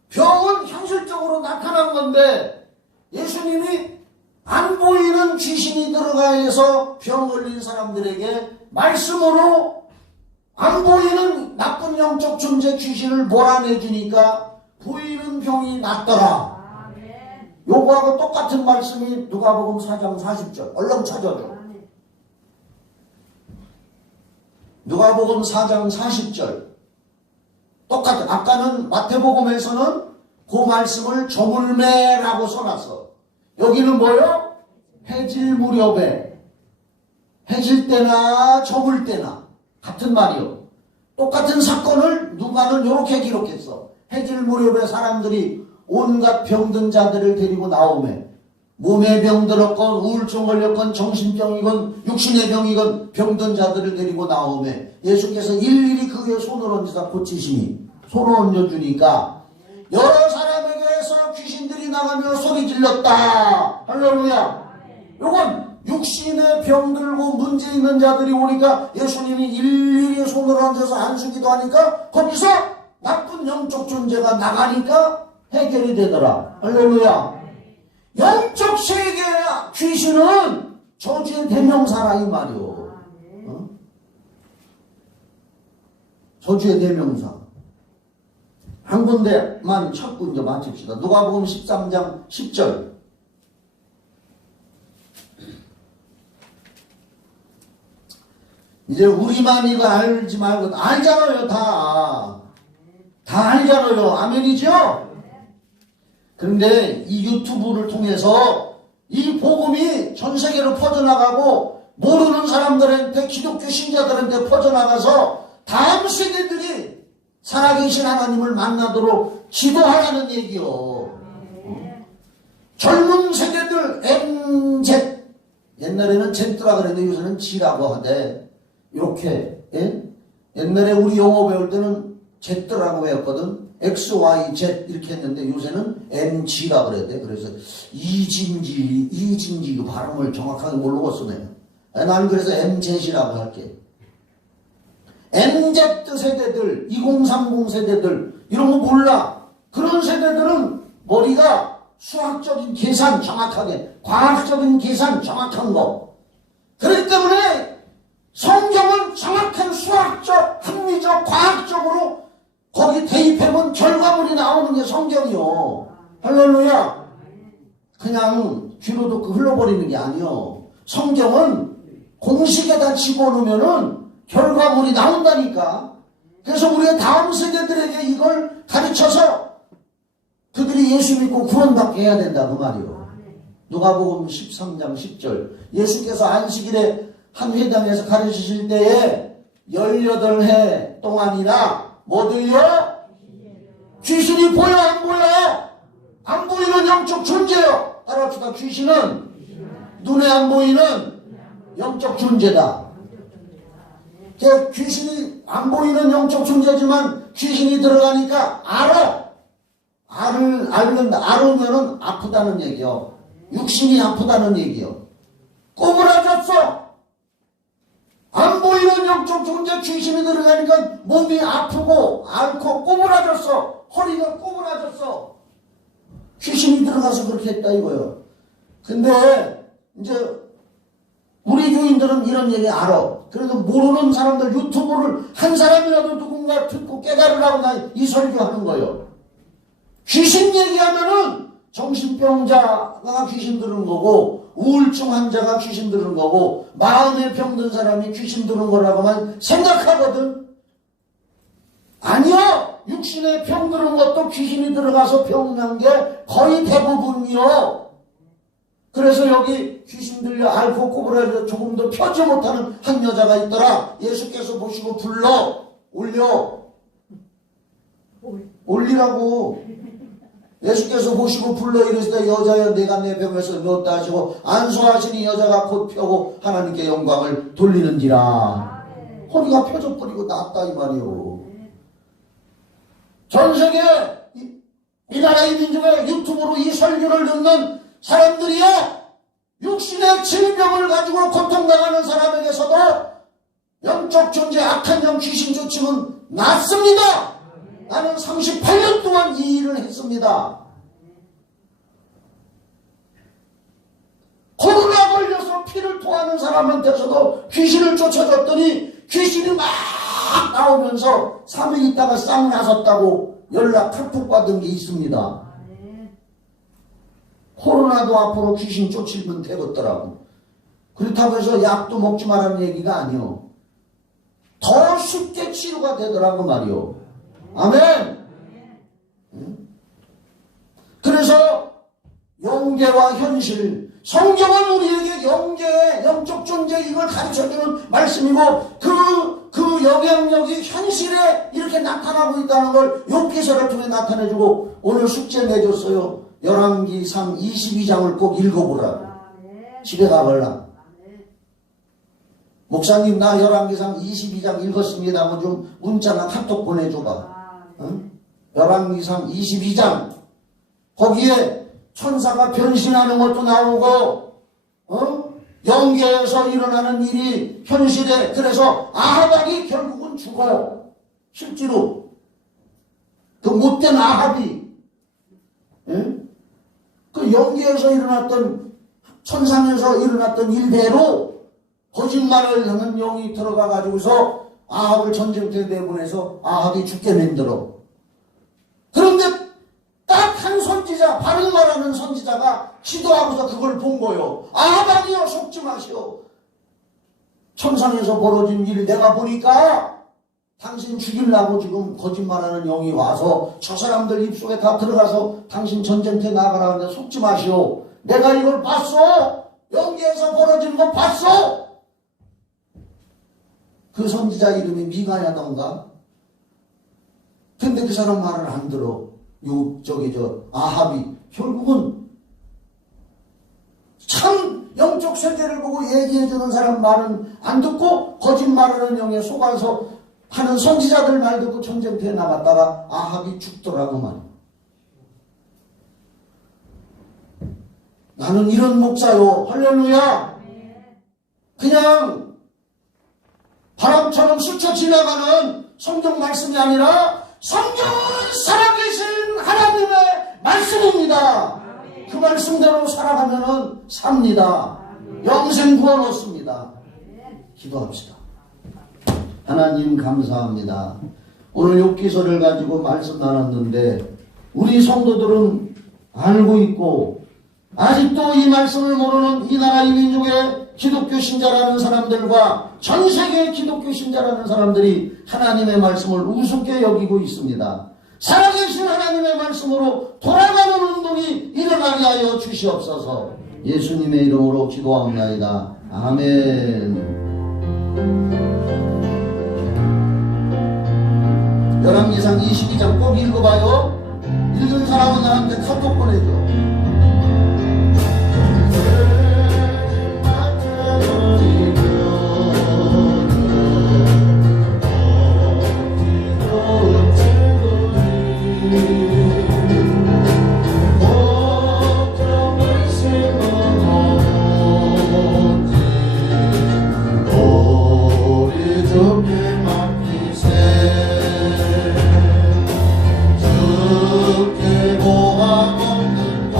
병은 현실적으로 나타난 건데 예수님이 안 보이는 귀신이 들어가 해서 병 걸린 사람들에게 말씀으로 안 보이는 나쁜 영적 존재 귀신을 몰아내주니까 보이는 병이 낫더라. 요거하고 똑같은 말씀이 누가복음 4장 40절. 얼른 찾아줘. 누가복음 4장 40절. 똑같은, 아까는 마태복음에서는 그 말씀을 저물매라고 써놨어. 여기는 뭐요? 해질 무렵에, 해질 때나 저물 때나 같은 말이요. 똑같은 사건을 누가는 이렇게 기록했어. 해질 무렵에 사람들이 온갖 병든 자들을 데리고 나오매 몸에 병 들었건 우울증 걸렸건 정신병이건 육신의 병이건 병든 자들을 데리고 나오매 예수께서 일일이 그의 손을 얹어서 고치시니 손을 얹어주니까 여러 사람에게서 귀신들이 나가며 소리 질렀다. 할렐루야. 요건 육신의 병 들고 문제 있는 자들이 오니까 예수님이 일일이 손을 얹어서 안수기도 하니까 거기서 나쁜 영적 존재가 나가니까 해결이 되더라. 할렐루야. 영적 세계의 귀신은 저주의 대명사라 이 말이요. 어? 저주의 대명사. 한 군데만 찾고 이제 마칩시다. 누가복음 13장 10절. 이제 우리만 이거 알지 말고 알잖아요. 다 알잖아요. 아멘이죠? 그런데 이 유튜브를 통해서 이 복음이 전 세계로 퍼져나가고 모르는 사람들한테 기독교 신자들한테 퍼져나가서 다음 세대들이 살아계신 하나님을 만나도록 기도하라는 얘기요. 젊은 세대들 MZ 옛날에는 Z라 그랬는데 요새는 G라고 하대. 이렇게 옛날에 우리 영어 배울 때는 Z라고 배웠거든. X, Y, Z 이렇게 했는데 요새는 MG라 그랬대. 그래서 이진지 그 발음을 정확하게 모르겠어 내가. 나는 그래서 MZ이라고 할게. MZ 세대들, 2030 세대들 이런 거 몰라. 그런 세대들은 머리가 수학적인 계산 정확하게, 과학적인 계산 정확한 거. 그렇기 때문에 성경은 정확한 수학적, 합리적, 과학적으로 거기 대입하면 결과물이 나오는 게 성경이요. 할렐루야. 그냥 귀로 듣고 흘러버리는 게 아니요. 성경은 공식에다 집어넣으면은 결과물이 나온다니까. 그래서 우리가 다음 세대들에게 이걸 가르쳐서 그들이 예수 믿고 구원받게 해야 된다 그 말이요. 누가복음 13장 10절. 예수께서 안식일에 한 회당에서 가르치실 때에 18해 동안이나 뭐들요? 귀신이 보여 안 보여? 안 보이는 영적 존재요. 따라합시다. 귀신은 눈에 안 보이는 영적 존재다. 귀신이 안 보이는 영적 존재지만 귀신이 들어가니까 알아. 알으면은 아프다는 얘기요. 육신이 아프다는 얘기요. 꼬부라졌어. 안 보이는 영적 존재 귀신이 들어가니까 몸이 아프고 앓고 꼬부라졌어. 허리가 꼬부라졌어. 귀신이 들어가서 그렇게 했다 이거요. 근데 이제 우리 교인들은 이런 얘기 알아. 그래도 모르는 사람들 유튜브를 한 사람이라도 누군가 듣고 깨달으라고 나 이 설교하는 거예요. 귀신 얘기하면은 정신병자가 귀신 들은 거고 우울증 환자가 귀신 들은 거고 마음에 병든 사람이 귀신 들은 거라고만 생각하거든. 아니요. 육신에 병 들은 것도 귀신이 들어가서 병난 게 거의 대부분이요. 그래서 여기 귀신 들려 앓고 꼬부라져 조금도 펴지 못하는 한 여자가 있더라. 예수께서 보시고 불러 올리라고. 예수께서 보시고 불러 이르시되 여자여 내가 내 병에서 넣었다 하시고 안수하시니 여자가 곧 펴고 하나님께 영광을 돌리는지라. 허리가 펴져버리고 낫다 이 말이요. 전 세계 이 나라의 민족의 유튜브로 이 설교를 듣는 사람들이요, 육신의 질병을 가지고 고통당하는 사람에게서도 영적 존재 악한 영 귀신 조침은 낫습니다. 나는 38년 동안 이 일을 했습니다. 코로나 걸려서 피를 토하는 사람한테서도 귀신을 쫓아줬더니 귀신이 막 나오면서 3일 있다가 싹 나섰다고 연락 카톡 받은 게 있습니다. 코로나도 앞으로 귀신 쫓으면 되겠더라고. 그렇다고 해서 약도 먹지 말라는 얘기가 아니요. 더 쉽게 치료가 되더라고 말이요. 아멘. 그래서 영계와 현실, 성경은 우리에게 영계, 영적 존재 이걸 가르쳐주는 말씀이고 그 영향력이 현실에 이렇게 나타나고 있다는 걸 욥기서를 통해 나타내주고 오늘 숙제 내줬어요. 열왕기상 22장을 꼭 읽어보라고. 집에 가볼라. 목사님 나 열왕기상 22장 읽었습니다 하고 좀 문자나 카톡 보내줘봐. 응? 열왕기상 22장 거기에 천사가 변신하는 것도 나오고 영계에서 일어나는 일이 현실에. 그래서 아합이 결국은 죽어. 실제로 그 못된 아합이 그 영계에서 일어났던 천상에서 일어났던 일대로 거짓말을 하는 영이 들어가 가지고서 아합을 전쟁터에 내보내서 아합이 죽게 만들어. 그런데 딱 한 선지자, 바른 말하는 선지자가 기도하고서 그걸 본 거요. 아합이여 속지 마시오. 천상에서 벌어진 일 내가 보니까 당신 죽이려고 지금 거짓말하는 영이 와서 저 사람들 입속에 다 들어가서 당신 전쟁터에 나가라 하는데 속지 마시오. 내가 이걸 봤어. 영계에서 벌어진 거 봤어. 그 선지자 이름이 미가야던가. 근데 그 사람 말을 안 들어. 아합이 결국은 참 영적 세계를 보고 얘기해주는 사람 말은 안 듣고 거짓말하는 영에 속아서 하는 선지자들 말 듣고 전쟁터에 나갔다가 아합이 죽더라고 말이야. 나는 이런 목사요. 할렐루야. 그냥 바람처럼 스쳐 지나가는 성경 말씀이 아니라 성경은 살아계신 하나님의 말씀입니다. 그 말씀대로 살아가면은 삽니다. 영생 구원 얻습니다. 기도합시다. 하나님 감사합니다. 오늘 욥기서를 가지고 말씀 나눴는데 우리 성도들은 알고 있고 아직도 이 말씀을 모르는 이 나라의 민족의 기독교 신자라는 사람들과 전 세계의 기독교 신자라는 사람들이 하나님의 말씀을 우습게 여기고 있습니다. 살아계신 하나님의 말씀으로 돌아가는 운동이 일어나게 하여 주시옵소서. 예수님의 이름으로 기도합나이다. 아멘. 열왕기상 22장 꼭 읽어봐요. 읽은 사람은 나한테 카톡 보내줘. 주께 모아 먹는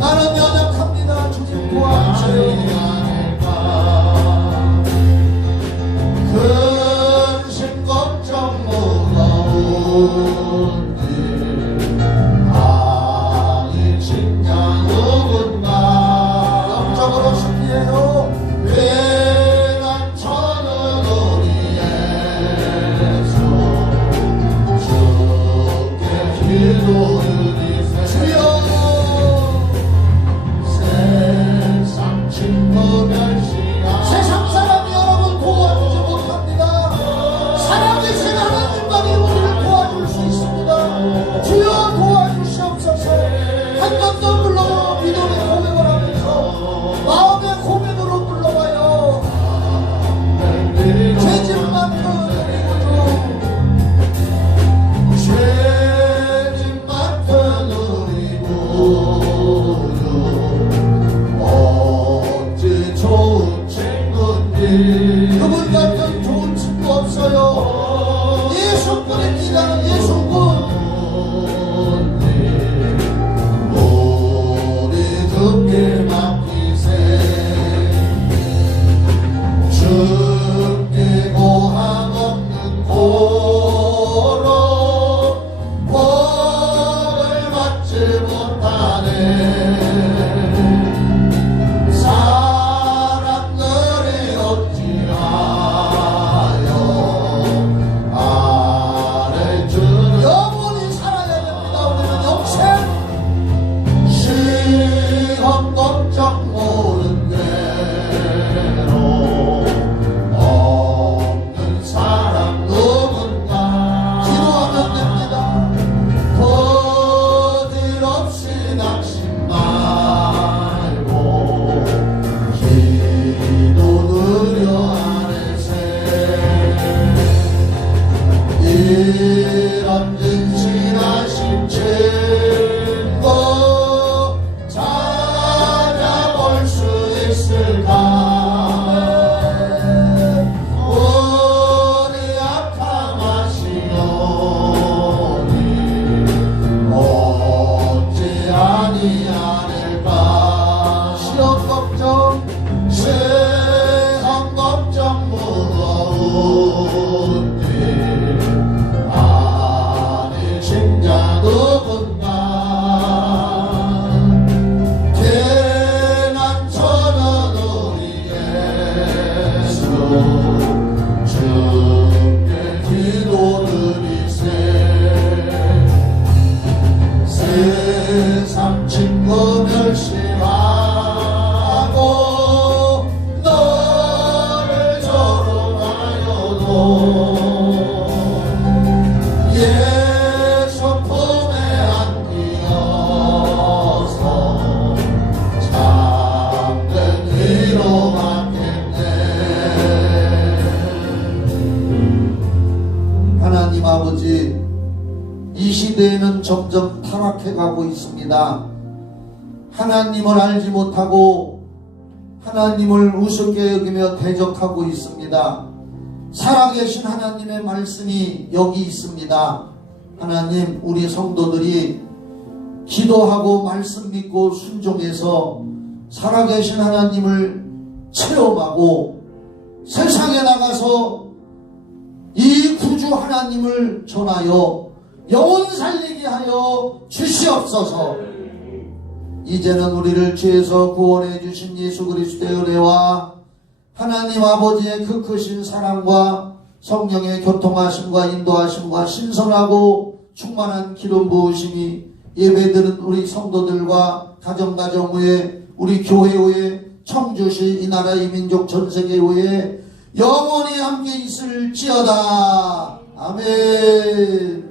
나는 연약합니다. 주님 도와주세요. 근심 걱정 무거운 일 아니 진짜 누군가 영적으로 준비해요. 괜한 천은 우리 예수 주께 기도드리세 주여 세상 친구 멸시하 세상 사람이 여러분 도와주지 못합니다. 살아계신 하나님만이 우리를 도와줄 수 있습니다. 주여 도와주시옵소서. 한 번 더 불러요. 믿음의 고백을 하면서 마음의 고백으로 불러와요. 죄짐만 터뜨리고요. 죄짐만 터뜨리고요 어찌 좋은 친구인지 그분 같은 좋은 친구 없어요. 예수뿐입니다. 예수뿐. 우리 주께 맡기세 주께 고함 없는 고로 복을 받지 못하네 사람들이 어찌하여 아를 주는 영원히 살아야 됩니다. 우리는 영생. 시험 걱정 모든 대로 없는 사람 누군가 기도하면 됩니다. 거짓 없이 낙심 말고 기도 느려 아래세 이런 근신하신 친구 찾아볼 수 있을까 우리 악함하시오니 어찌 아니하릴까 시험 걱정 세상 걱정 무거운 일 아니 진짜 누군가 괜한 천은 우리 예수 주께 기도드리세 세상 친구 멸시하고 너를 조롱하여도 예수 품에 안기어서 참된 위로 받겠네 하나님 아버지, 이 시대에는 점점 타락해 가고 있습니다. 하나님을 알지 못하고 하나님을 우습게 여기며 대적하고 있습니다. 살아계신 하나님의 말씀이 여기 있습니다. 하나님, 우리 성도들이 기도하고 말씀 믿고 순종해서 살아계신 하나님을 체험하고 세상에 나가서 이 구주 하나님을 전하여 영혼 살리게 하여 주시옵소서. 이제는 우리를 죄에서 구원해 주신 예수 그리스도의 은혜와 하나님 아버지의 그 크신 사랑과 성령의 교통하심과 인도하심과 신선하고 충만한 기름 부으심이 예배드린 우리 성도들과 가정 후에 우리 교회 후에 청주시 이 나라 이 민족 전세계 후에 영원히 함께 있을지어다. 아멘.